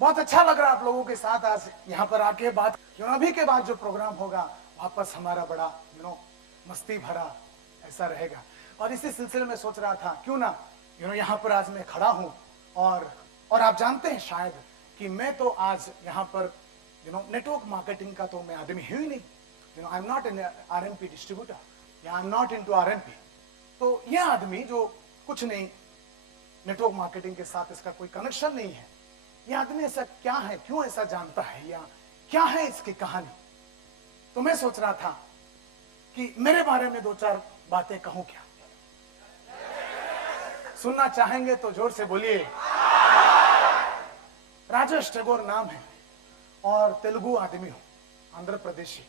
बहुत अच्छा लग रहा है आप लोगों के साथ आज यहाँ पर आके बात। अभी के बाद जो प्रोग्राम होगा वापस हमारा बड़ा मस्ती भरा ऐसा रहेगा। और इसी सिलसिले में सोच रहा था क्यों ना यहाँ पर आज मैं खड़ा हूँ और आप जानते हैं शायद कि मैं तो आज यहाँ पर नेटवर्क मार्केटिंग का तो मैं आदमी ही नहीं। I am not in RMP distributor या I am not into RMP. तो यह आदमी जो कुछ नहीं नेटवर्क मार्केटिंग के साथ इसका कोई कनेक्शन नहीं है, यह आदमी ऐसा क्या है, क्यों ऐसा जानता है, या क्या है इसकी कहानी। तो मैं सोच रहा था कि मेरे बारे में दो चार बातें कहूं क्या। सुनना चाहेंगे तो जोर से बोलिए। राजेश टैगोर नाम है और तेलुगु आदमी हूं, आंध्र प्रदेशी।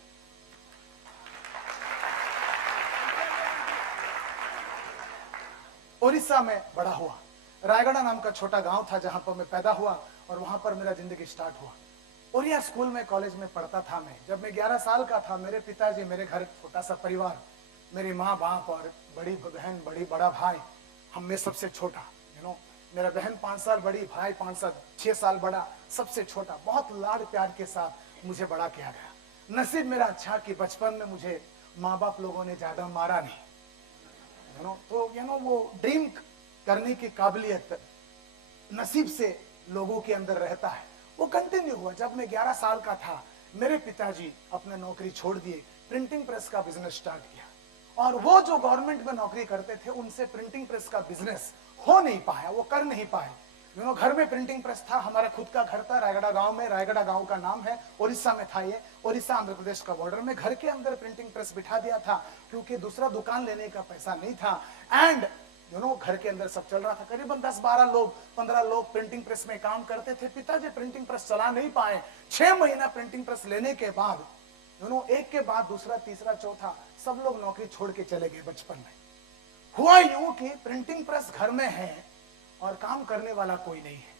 उड़ीसा में बड़ा हुआ। रायगढ़ नाम का छोटा गांव था जहां पर मैं पैदा हुआ और वहां पर मेरा जिंदगी स्टार्ट हुआ। ओरिया स्कूल में कॉलेज में पढ़ता था मैं। जब मैं 11 साल का था, मेरे पिताजी, मेरे घर छोटा सा परिवार, मेरी माँ बाप और बड़ी बहन, बड़ा भाई, हम में सबसे छोटा। मेरा बहन 5 साल बड़ी, भाई 6 साल बड़ा, सबसे छोटा। बहुत लाड प्यार के साथ मुझे बड़ा किया गया। नसीब मेरा अच्छा कि बचपन में मुझे माँ बाप लोगों ने ज्यादा मारा नहीं। तो वो ड्रीम करने की काबिलियत नसीब से लोगों के अंदर रहता है, वो कंटिन्यू हुआ। जब मैं 11 साल का था, मेरे पिताजी अपने नौकरी छोड़ दिए, प्रिंटिंग प्रेस का बिजनेस स्टार्ट किया। और वो जो गवर्नमेंट में नौकरी करते थे, उनसे प्रिंटिंग प्रेस का बिजनेस हो नहीं पाया, वो कर नहीं पाए। घर में प्रिंटिंग प्रेस था, हमारा खुद का घर था रायगढ़ गांव में। रायगढ़ गांव का नाम है, उड़ीसा में था ये, उड़ीसा आंध्र प्रदेश का बॉर्डर में। घर के अंदर प्रिंटिंग प्रेस बिठा दिया था क्योंकि दूसरा दुकान लेने का पैसा नहीं था। एंड घर के अंदर सब चल रहा था। करीबन 10-12 लोग, 15 लोग प्रिंटिंग प्रेस में काम करते थे। पिताजी प्रिंटिंग प्रेस चला नहीं पाए। 6 महीना प्रिंटिंग प्रेस लेने के बाद एक के बाद दूसरा, तीसरा, चौथा, सब लोग नौकरी छोड़ के चले गए। बचपन में हुआ यूं कि प्रिंटिंग प्रेस घर में है और काम करने वाला कोई नहीं है।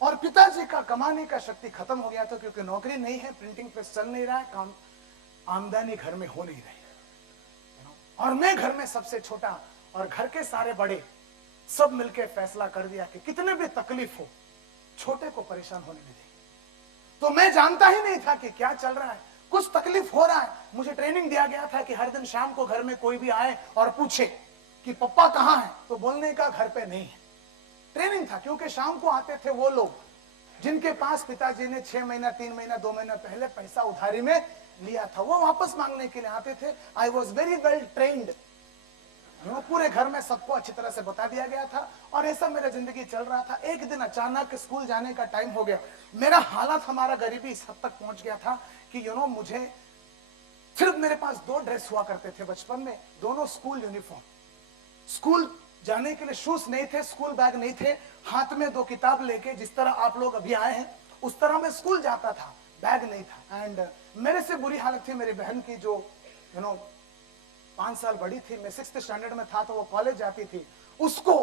और पिताजी का कमाने का शक्ति खत्म हो गया था क्योंकि नौकरी नहीं है, प्रिंटिंग प्रेस चल नहीं रहा है, काम आमदनी घर में हो नहीं रही। और मैं घर में सबसे छोटा और घर के सारे बड़े सब मिलकर फैसला कर दिया कि कितने भी तकलीफ हो, छोटे को परेशान होने नहीं देंगे। तो मैं जानता ही नहीं था कि क्या चल रहा है, कुछ तकलीफ हो रहा है। मुझे ट्रेनिंग दिया गया था कि हर दिन शाम को घर में कोई भी आए और पूछे कि पप्पा कहाँ है, तो बोलने का घर पे नहीं है। ट्रेनिंग था क्योंकि शाम को आते थे वो लोग जिनके पास पिताजी ने 6 महीना, 3 महीना, 2 महीना पहले पैसा उधारी में लिया था, वो वापस मांगने के लिए आते थे। I was very well trained. पूरे घर में सबको अच्छी तरह से बता दिया गया था और ऐसा मेरा जिंदगी चल रहा था। एक दिन अचानक स्कूल जाने का टाइम हो गया। मेरा हालत, हमारा गरीबी इस हद तक पहुंच गया था कि मुझे सिर्फ मेरे पास 2 ड्रेस हुआ करते थे बचपन में, दोनों स्कूल यूनिफॉर्म। स्कूल जाने के लिए शूज नहीं थे, स्कूल बैग नहीं थे, हाथ में 2 किताब लेके जिस तरह आप लोग अभी आए हैं उस तरह मैं स्कूल जाता था, बैग नहीं था। एंड मेरे से बुरी हालत थी मेरी बहन की जो 5 साल बड़ी थी। मैं 6th स्टैंडर्ड में था तो वो कॉलेज जाती थी। उसको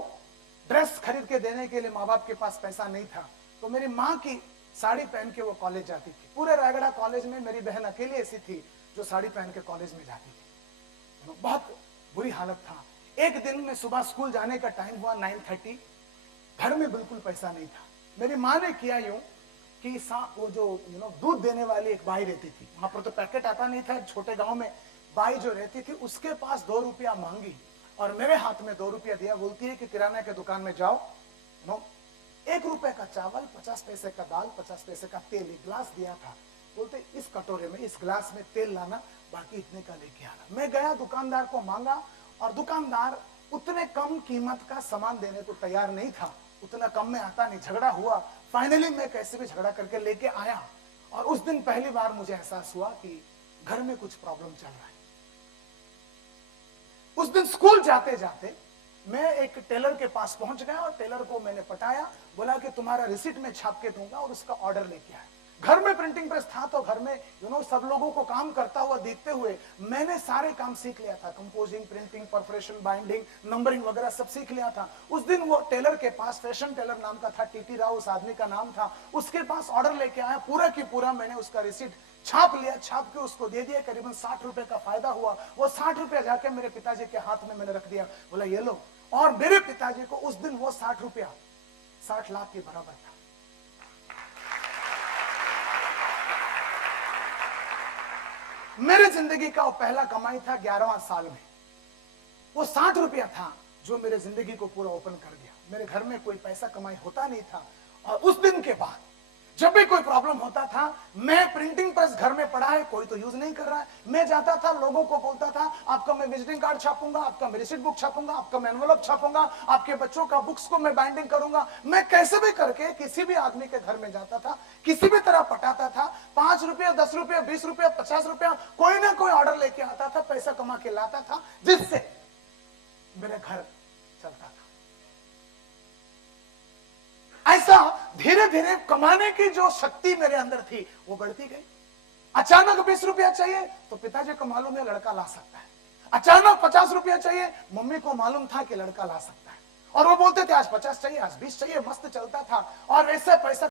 ड्रेस खरीद के देने के लिए माँ बाप के पास पैसा नहीं था, तो मेरी माँ की साड़ी पहन के वो कॉलेज जाती थी। पूरे रायगढ़ कॉलेज में मेरी बहन अकेली ऐसी थी जो साड़ी पहन के कॉलेज में जाती थी। बहुत बुरी हालत था। एक दिन में सुबह स्कूल जाने का टाइम हुआ 9:30, घर में बिल्कुल पैसा नहीं था। मेरी माँ ने किया यूं कि वो जो दूध देने वाली एक बाई रहती थी, वहां पर तो पैकेट आता नहीं था, छोटे गांव में बाई जो रहती थी उसके पास 2 रुपया मांगी और मेरे हाथ में 2 रुपया दिया। बोलती है कि किराना के दुकान में जाओ, 1 रुपए का चावल, 50 पैसे का दाल, 50 पैसे का तेल, एक गिलास दिया था। बोलते इस कटोरे में, इस गिलास में तेल लाना, बाकी इतने का लेके आना। मैं गया, दुकानदार को मांगा और दुकानदार उतने कम कीमत का सामान देने को तैयार नहीं था। उतना कम में आता नहीं। झगड़ा हुआ। फाइनली मैं कैसे भी झगड़ा करके लेके आया और उस दिन पहली बार मुझे एहसास हुआ कि घर में कुछ प्रॉब्लम चल रहा है। उस दिन स्कूल जाते जाते मैं एक टेलर के पास पहुंच गया और टेलर को मैंने पटाया, बोला कि तुम्हारा रिसीट में छाप के दूंगा और उसका ऑर्डर लेके आया। घर में प्रिंटिंग प्रेस था तो घर में सब लोगों को काम करता हुआ देखते हुए मैंने सारे काम सीख लिया था। Composing, printing, perforation, binding, numbering वगैरह सब सीख लिया था। उस दिन वो टेलर के पास, फैशन टेलर नाम का था, टीटी राव उस आदमी का नाम था, उसके पास ऑर्डर लेके आया। पूरा की पूरा मैंने उसका रिसीट छाप लिया, छाप के उसको दे दिया। करीबन 60 रुपए का फायदा हुआ। वो 60 रुपया जाके मेरे पिताजी के हाथ में मैंने रख दिया, बोला ये लो। और मेरे पिताजी को उस दिन वो 60 रुपया 60 लाख के बराबर था। मेरे जिंदगी का वो पहला कमाई था 11वां साल में। वो 60 रुपया था जो मेरे जिंदगी को पूरा ओपन कर दिया। मेरे घर में कोई पैसा कमाई होता नहीं था, और उस दिन के बाद जब भी कोई प्रॉब्लम होता था, मैं प्रिंटिंग प्रेस घर में पड़ा है, कोई तो यूज नहीं कर रहा है, मैं जाता था, लोगों को बोलता था आपका मैं विजिटिंग कार्ड छापूंगा, आपका मैं रिसीट बुक छापूंगा, आपका मैं एनवलप छापूंगा, आपके बच्चों का बुक्स को मैं बाइंडिंग करूंगा। मैं कैसे भी करके किसी भी आदमी के घर में जाता था, किसी भी तरह पटाता था। 5 रुपया, 10 रुपया, 20 रुपया, 50 रुपया, कोई ना कोई ऑर्डर लेके आता था, पैसा कमा के लाता था, जिससे मेरा घर चलता था। ऐसा धीरे धीरे कमाने की जो शक्ति मेरे अंदर थी वो बढ़ती गई। अचानक 20 रुपया चाहिए तो पिताजी को मालूम है लड़का ला सकता है। अचानक 50 रुपया चाहिए, मम्मी को मालूम था कि लड़का ला सकता है, और वो बोलते थे आज 50 चाहिए, आज 20 चाहिए, मस्त चलता था। और वैसे पैसा